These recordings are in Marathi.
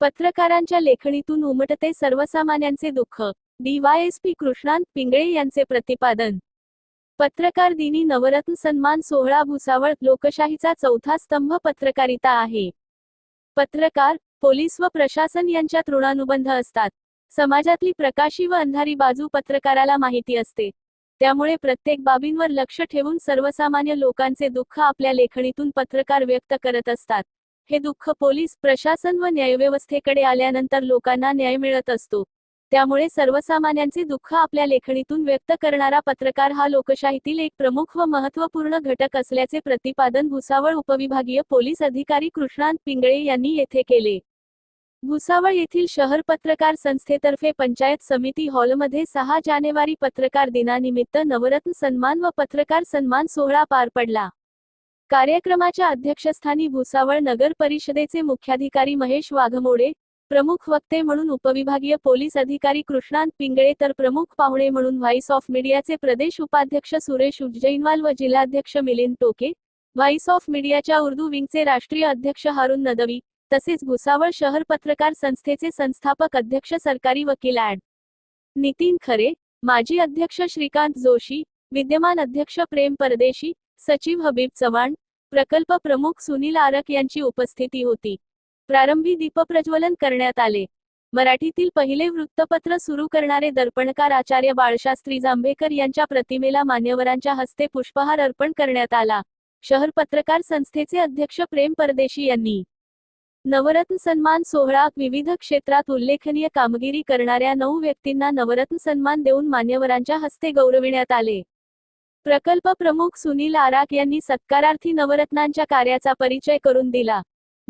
पत्रकारांच्या लेखणीतून उमटते सर्वसामान्यांचे दुःख. डीवायएसपी कृष्णांत पिंगळे यांचे प्रतिपादन. पत्रकार दिनी नवरत्न सन्मान सोहळा भुसावळ लोकशाहीचा चौथा स्तंभ पत्रकारिता आहे. पत्रकार पोलीस व प्रशासन यांच्यात ऋणानुबंध असतात. समाजातली प्रकाशी व अंधारी बाजू पत्रकाराला माहिती असते. त्यामुळे प्रत्येक बाबींवर लक्ष ठेवून सर्वसामान्य लोकांचे दुःख आपल्या लेखणीतून पत्रकार व्यक्त करत असतात. हे दुःख पोलीस प्रशासन व न्यायव्यवस्थेकडे आल्यानंतर लोकांना न्याय मिळत असतो. त्यामुळे सर्वसामान्यांचे दुःख आपल्या लेखणीतून व्यक्त करणारा पत्रकार हा लोकशाहीतील एक प्रमुख व महत्त्वपूर्ण घटक असल्याचे प्रतिपादन भुसावळ उपविभागीय पोलीस अधिकारी कृष्णांत पिंगळे यांनी येथे केले. भुसावळ येथील शहर पत्रकार संस्थेतर्फे पंचायत समिती हॉलमध्ये सहा जानेवारी पत्रकार दिनानिमित्त नवरत्न सन्मान व पत्रकार सन्मान सोहळा पार पडला. कार्यक्रमाच्या अध्यक्षस्थानी भुसावळ नगर परिषदेचे मुख्याधिकारी महेश वाघमोडे प्रमुख वक्ते म्हणून उपविभागीय पोलीस अधिकारी कृष्णांत पिंगळे तर प्रमुख पाहुणे म्हणून व्हाईस ऑफ मीडियाचे प्रदेश उपाध्यक्ष सुरेश उज्जैनवाल व जिल्हाध्यक्ष मिलिंद टोके. व्हाईस ऑफ मीडियाच्या उर्दू विंगचे राष्ट्रीय अध्यक्ष हारून नदवी तसेच भुसावळ शहर पत्रकार संस्थेचे संस्थापक अध्यक्ष सरकारी वकील ॲड. नितीन खरे माजी अध्यक्ष श्रीकांत जोशी विद्यमान अध्यक्ष प्रेम परदेशी सचिव हबीब चव्हाण प्रकल्प प्रमुख सुनील आरक यांची उपस्थिती होती. प्रारंभी दीपप्रज्वलन करण्यात आले. मराठीतील पहिले वृत्तपत्र सुरू करणारे दर्पणकार आचार्य बाळशास्त्री जांभेकर यांच्या प्रतिमेला मान्यवरांच्या हस्ते पुष्पहार अर्पण करण्यात आला. शहर पत्रकार संस्थेचे अध्यक्ष प्रेम परदेशी यांनी. नवरत्न सन्मान सोहळा विविध क्षेत्रात उल्लेखनीय कामगिरी करणाऱ्या नऊ व्यक्तींना नवरत्न सन्मान देऊन मान्यवरांच्या हस्ते गौरविण्यात आले. प्रकल्प प्रमुख सुनील आराक यांनी सत्कारार्थी नवरत्नांच्या कार्याचा परिचय करून दिला.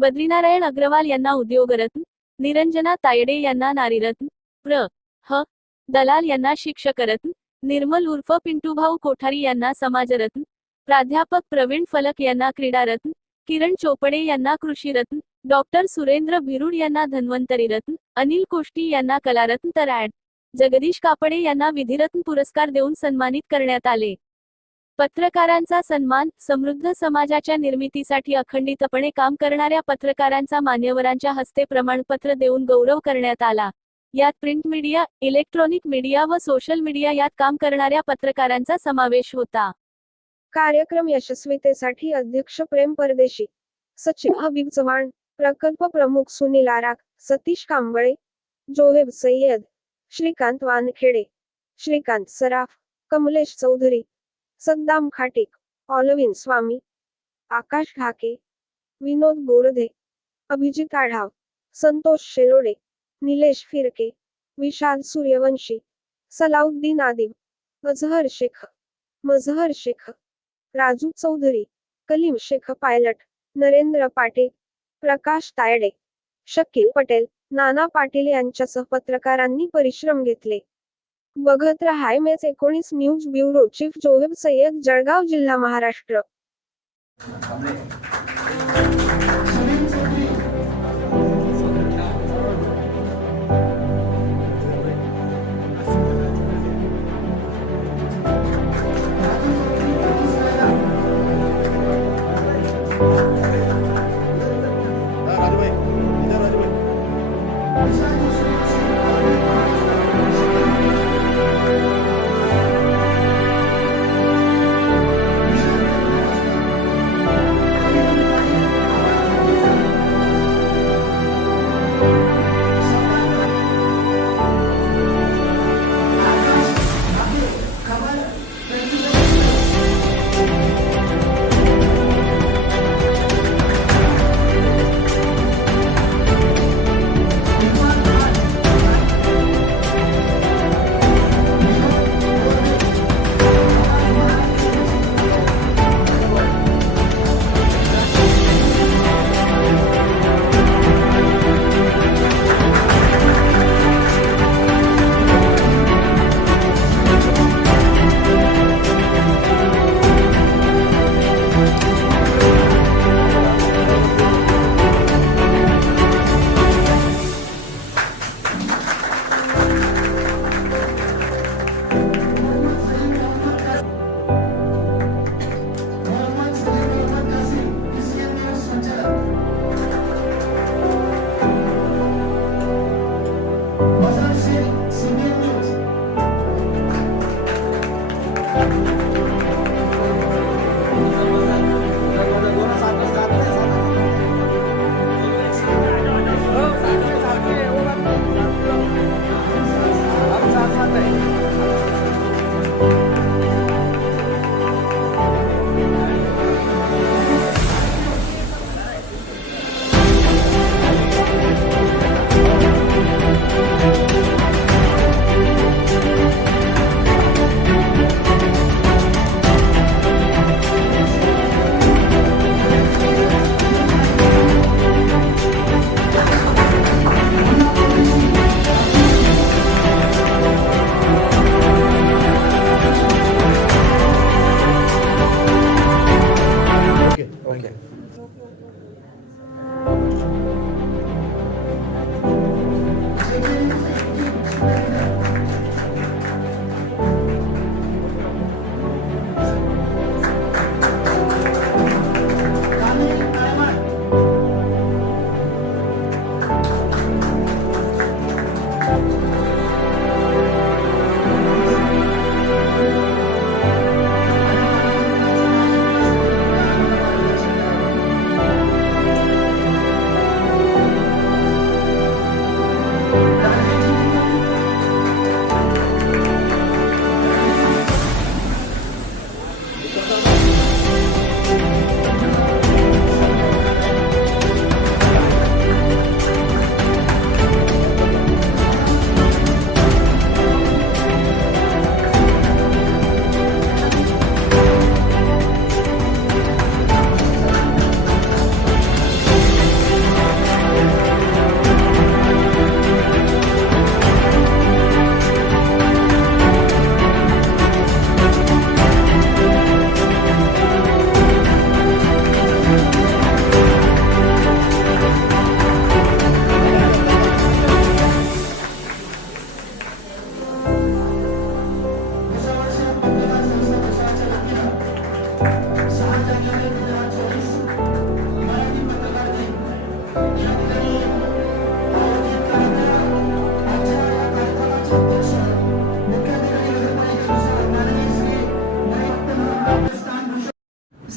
बद्रीनारायण अग्रवाल यांना उद्योगरत्न निरंजना तायडे यांना नारीरत्न प्र. ह. दलाल यांना शिक्षकरत्न निर्मल उर्फ पिंटूभाऊ कोठारी यांना समाजरत्न प्राध्यापक प्रवीण फलक यांना क्रीडारत्न किरण चोपडे यांना कृषीरत्न डॉक्टर सुरेंद्र भिरुड यांना धन्वंतरी रत्न अनिल कोष्टी यांना कलारत्न तर ॲड. जगदीश कापडे यांना विधिरत्न पुरस्कार देऊन सन्मानित करण्यात आले. पत्रकारांचा सन्मान समृद्ध समाजाच्या निर्मितीसाठी अखंडितपणे काम करणाऱ्या पत्रकारांचा मान्यवरांच्या हस्ते प्रमाणपत्र देऊन गौरव करण्यात आला. यात प्रिंट मीडिया इलेक्ट्रॉनिक मीडिया व सोशल मीडिया यात काम करणाऱ्या पत्रकारांचा समावेश होता. कार्यक्रम यशस्वीतेसाठी अध्यक्ष प्रेम परदेशी सचिव हबीब चव्हाण प्रकल्प प्रमुख सुनील आराख सतीश कांबळे जोहेब सय्यद श्रीकांत वानखेडे श्रीकांत सराफ कमलेश चौधरी सद्दाम खाटिक ऑलविन स्वामी आकाश ढाके विनोद गोरधे अभिजित आढाव संतोष शेलोडे निलेश फिरके विशाल सूर्यवंशी सलाउद्दीन आदिब अझहर शेख मझहर शेख राजू चौधरी कलीम शेख पायलट नरेंद्र पाटील प्रकाश तायडे शकील पटेल नाना पाटील यांच्यासह पत्रकारांनी परिश्रम घेतले. बघत रहाय मेच एकोणीस news bureau chief Zoheb Sayyed Jalgaon जिल्हा Maharashtra.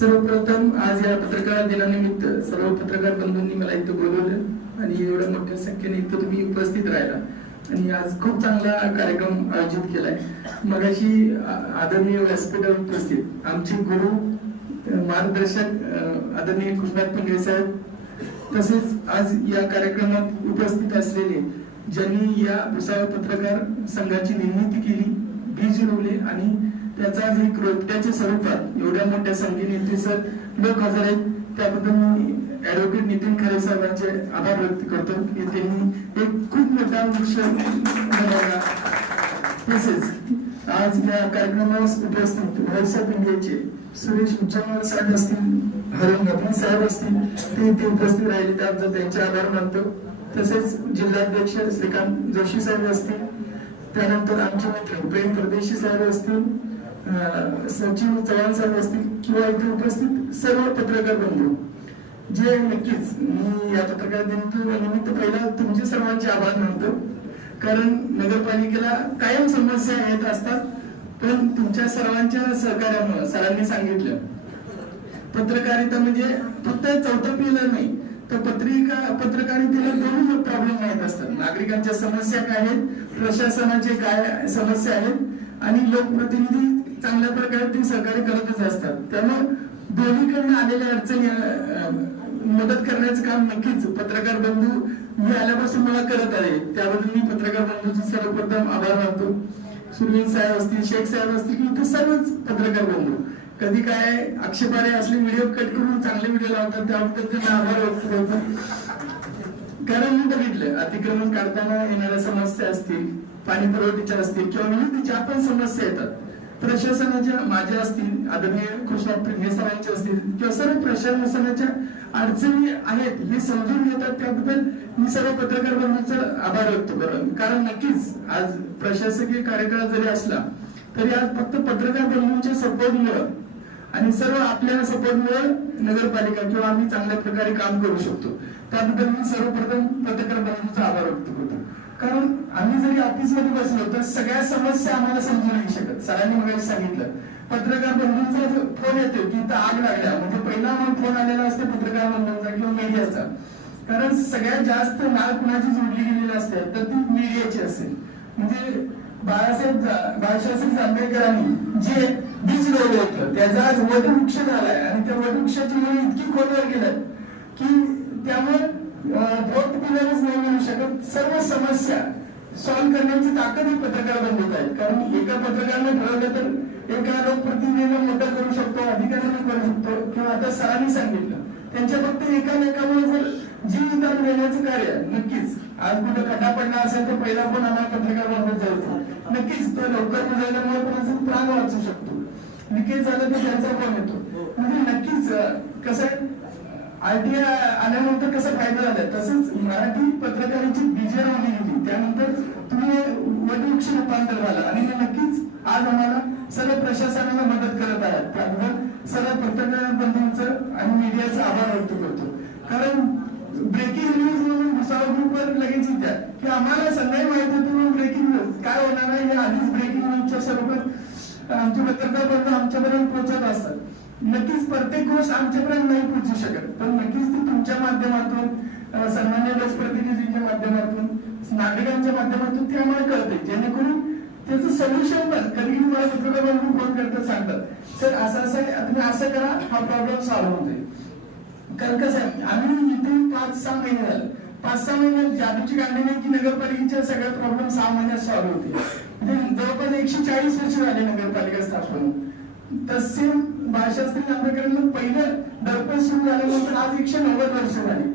सर्वप्रथम आज या पत्रकार दिनानिमित्त सर्व पत्रकार बंधूंनी मला इथं बोलवलं आणि एवढ्या मोठ्या संख्येने इथं तुम्ही उपस्थित राहिला. आणि आज खूप चांगला कार्यक्रम आयोजित केलाय. मगाशी आदरणीय व्यासपीठावर उपस्थित. आमचे गुरु मार्गदर्शक आदरणीय कृष्णात पंडे साहेब तसेच आज या कार्यक्रमात उपस्थित असलेले ज्यांनी या भुसावळ पत्रकार संघाची निर्मिती केली बीज रोवले आणि त्याचा आज एक रोपट्याच्या स्वरूपात एवढ्या मोठ्या संख्येने इथे सर लोक हजर आहेत. त्याबद्दल मी ऍडव्होकेट नितीन खरे साहेबांचे आभार व्यक्त करतो. की त्यांनी एक खूप मोठा वृक्ष तसेच आज या कार्यक्रमास उपस्थित व्हॉट्सअप इंडियाचे सुरेश उच्चावर साहेब असतील हरण गभीर साहेब असतील ते इथे उपस्थित राहिले त्याबद्दल त्यांचे आभार मानतो. तसेच जिल्हाध्यक्ष श्रीकांत जोशी साहेब असतील. त्यानंतर आमचे मित्र प्रेम परदेशी साहेब असतील. सचिव चव्हाण साहेब असतील किंवा इथे उपस्थित सर्व पत्रकार बंधू. जे नक्कीच मी या पत्रकार निमित्त पहिला तुमचे सर्वांचे आभार मानतो. कारण नगरपालिकेला कायम समस्या येत असतात. पण तुमच्या सर्वांच्या सहकार्यामुळे सरांनी सांगितलं. पत्रकारिता म्हणजे फक्त चौथं पिलं नाही तर पत्रिका पत्रकारितेला दोन प्रॉब्लेम येत असतात. नागरिकांच्या समस्या काय आहेत प्रशासनाचे काय समस्या आहेत आणि लोकप्रतिनिधी चांगल्या प्रकारे ते सहकार्य करतच असतात. त्यामुळे दोन्हीकडनं आलेल्या अडचणी मदत करण्याचं काम नक्कीच पत्रकार बंधू मी आल्यापासून मला करत आहे. त्याबद्दल मी पत्रकार बंधूचे सर्वप्रथम आभार मानतो. सुरवीर साहेब असतील शेख साहेब असतील की इथे सर्वच पत्रकार बंधू. कधी काय आक्षेपारे असले व्हिडिओ कट करून चांगले व्हिडिओ लावतात त्याबद्दल त्यांना आभार व्यक्त करतो. कारण मी बघितलं अतिक्रमण काढताना येणाऱ्या समस्या असतील पाणी पुरवठ्याच्या असतील किंवा विविध ज्या पण समस्या येतात प्रशासनाच्या माझ्या असतील आदरणीय कृष्णा हे सरांचे असतील किंवा सर्व प्रशासनाच्या अडचणी आहेत हे समजून घेतात त्याबद्दल मी सर्व पत्रकार बंधूंचा आभार व्यक्त करेन कारण नक्कीच आज प्रशासकीय कार्यकाळ जरी असला तरी आज फक्त पत्रकार बंधूंच्या सपोर्टमुळे आणि सर्व आपल्या सपोर्टमुळे नगरपालिका किंवा आम्ही चांगल्या प्रकारे काम करू शकतो. त्याबद्दल मी सर्वप्रथम पत्रकार बंधूंचा आभार व्यक्त करतो. कारण आम्ही जरी ऑफिसमध्ये बसलो तर सगळ्या समस्या आम्हाला समजू नाही शकत. सरांनी मग सांगितलं. पत्रकार बंधूंचा फोन येतो की इथं आग लागल्या. म्हणजे पहिला मग फोन आलेला असतो पत्रकार बंधूंचा किंवा मीडियाचा कारण सगळ्यात जास्त नाळ कुणाची जोडली गेलेली असते तर ती मीडियाची असेल. म्हणजे बाळासाहेब जा- आंबेडकरांनी जे बीज लावलं होतं त्याचा आज वटवृक्ष झालाय. आणि त्या वटवृक्षाची मुळे इतकी खोलवर गेलं की त्यामुळे वोट दिल्यानेच नाही मिळू शकत. सर्व समस्या सॉल्व्ह करण्याची ताकद ही पत्रकार बनवत आहे कारण एका पत्रकारानं ठरवलं तर एका लोकप्रतिनिधीला मोठा करू शकतो अधिकाऱ्यांना करू शकतो किंवा आता सरांनी सांगितलं. त्यांच्या फक्त एका एकामेकामुळे जर जीवदान देण्याचं कार्य नक्कीच. आज कुठं खड्डा पडला असेल तर पहिला पण आम्हाला पत्रकार बंधूच जायचं नक्कीच तो लवकर बुजायल्यामुळे कोणाचा प्राण वाचू शकतो. लिकेज झालं तर त्यांचा फोन येतो. म्हणजे नक्कीच कसं आहे? आयटीआय आल्यानंतर कसा फायदा झाला? तसंच मराठी पत्रकारांची बीजे लावली गेली त्यानंतर तुम्ही वटवृक्ष रूपांतर झाला. आणि ते नक्कीच आज आम्हाला सर्व प्रशासनाला मदत करत आहात. त्याबद्दल सर्व पत्रकार बंधूंचं आणि मीडियाचा आभार व्यक्त करतो. कारण ब्रेकिंग न्यूज म्हणून भुसावळ ग्रुपवर लगेच येत्या की आम्हाला सगळ्या माहिती होती म्हणून ब्रेकिंग न्यूज काय होणार आहे? हे आधीच ब्रेकिंग न्यूजच्या स्वरूपात आमचे पत्रकार बंधू आमच्यापर्यंत पोहोचत असतात. नक्कीच प्रत्येक गोष्ट आमच्यापर्यंत नाही पोहोचू शकत. पण नक्कीच ती तुमच्या माध्यमातून सन्मान्य सन्मान्य लोकप्रतिनिधींच्या माध्यमातून नागरिकांच्या माध्यमातून ते आम्हाला कळते. जेणेकरून त्याचं सोल्युशन पण कधी तुम्हाला मला पत्रकार फोन करतात सांगतात. सर असं असं तुम्ही असं करा हा प्रॉब्लेम सॉल्व्ह होते कारण कसं आम्ही इथे पाच सहा महिने झाले. पाच सहा महिने जादूची काढली नाही की नगरपालिकेच्या सगळ्या प्रॉब्लेम सहा महिन्यात सॉल्व्ह होते म्हणजे जवळपास एकशे चाळीस वर्ष झाले नगरपालिका स्थापन तसे भाषास्त्री आंबेडकरांना पहिलं दर्पण सुरू झाल्यानंतर आज एकशे नव्वद वर्ष झाली.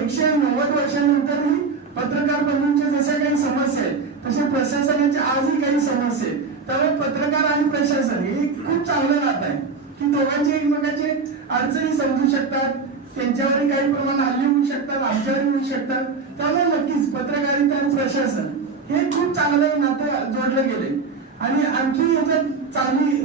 एकशे नव्वद वर्षानंतरही पत्रकार बंधूंच्या जशा काही समस्या आहेत तशा प्रशासनाच्या आजही काही समस्या आहेत. त्यामुळे पत्रकार आणि प्रशासन हे खूप चांगलं नातं आहे. की दोघांचे एकमेकांचे अडचणी समजू शकतात त्यांच्यावरही काही प्रमाण हल्ले होऊ शकतात आमच्यावरही होऊ शकतात. त्यामुळे नक्कीच पत्रकारिता आणि प्रशासन हे खूप चांगलं नातं जोडलं गेले आणि आणखी याच्यात चांगली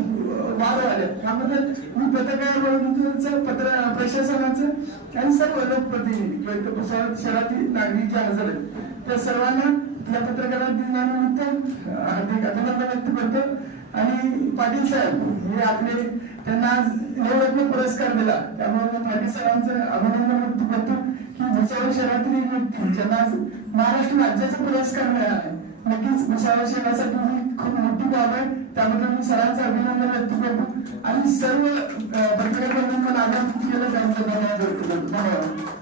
अं, वाढ त्याबद्दल मी पत्रकार बंधूंचं पत्र प्रशासनाचं आणि सर्व लोकप्रतिनिधी किंवा इथं शहरातील नागरिक जे हजर आहेत त्या सर्वांना या पत्रकार दिनानिमित्त हार्दिक अभिनंदन व्यक्त करतो. आणि पाटील साहेब हे आपले त्यांना आज नवरत्न पुरस्कार दिला. त्यामुळे मी पाटील साहेबांचं अभिनंदन व्यक्त करतो की भुसावळ शहरातील एक व्यक्ती ज्यांना आज महाराष्ट्र राज्याचा पुरस्कार मिळाला नक्कीच भुसावळ शहरासाठी ही खूप मोठी बाब आहे. त्याबद्दल मी सरांचं अभिनंदन व्यक्त करतो. आणि सर्व अं, पत्रकार बंधूंना लागून केलं त्याबद्दल धन्यवाद. करतो धन्यवाद.